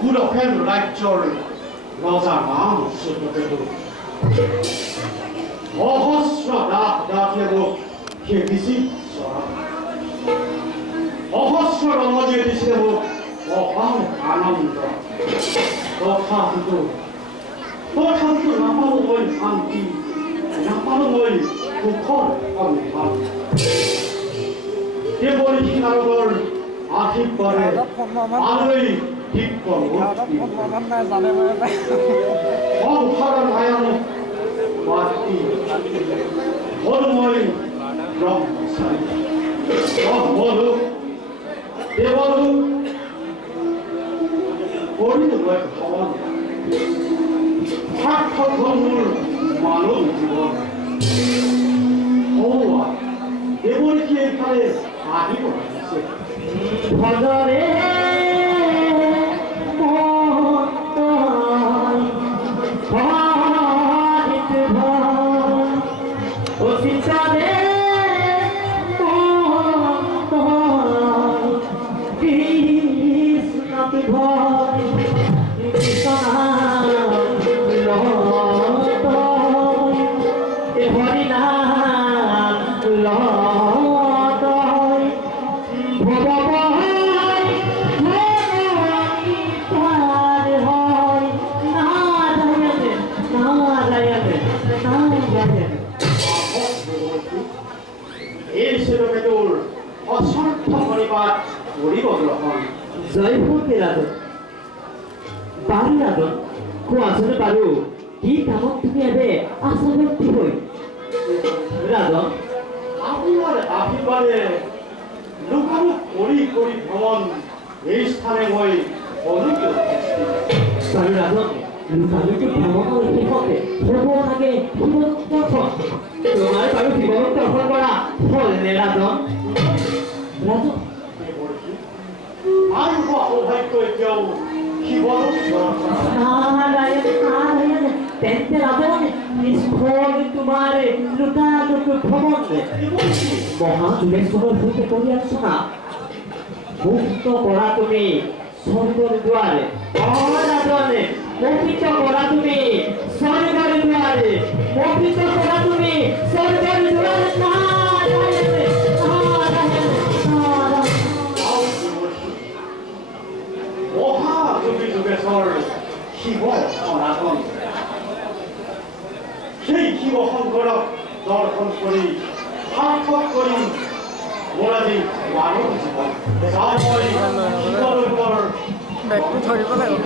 구력해도 라이저를 너자 마음 쓰고도 어허스라 나게도 계비시 써라 어허스라 어머니에 드시고 어황 안 합니다 어타도 나빠도 거의 안기 나빠도 거의 국허를 합니다 대버리 희나는 걸 아팀벌에 아들의 기뻐 화를 하야는 왔디 얼음의 럼사이 머루 대머루 버리는 거야 가만 탁탁 건물 만원 직원 어우와 대머리 키에 팔에 아니고 바다에 জয়পুরকেরাদন বাড়িরাদন কো আসলে পারু কি কামত তুমি এবে আসাবর্তী হই রাদন আপিবারে লুকালুক করি ভ্রমণ এই স্থানে মই অনুজ্ঞ পারু রাদন লুকালুক ভ্রমণ শেষতে ভ্রমণ আগে জীবন দর্শন তোমার পারু জীবন দর্শন করা ফল নে রাদন রাদন 아이고 어할거 겨우 기본은 নারায়ণ তেন্তে রাদন নিষ্ফল তোমার লুকালুক ভ্রমণ মহাযুগেশ্বর হইতে করিয়াছ না মুক্ত করা তুমি স্বর্গের দুয়ারে রাদন মোহিত করা তুমি স্বর্গের দুয়ারে মোহিত করা তুমি স্বর্গের দুয়ারে মহাযুগেশ্বর শিব সনাতন সেই গোলক দর্শন করি সাক্ষাৎ করি মোরা যে মানব জীবন তারপরে উপর ব্যাগটো ধৰিব লাগিব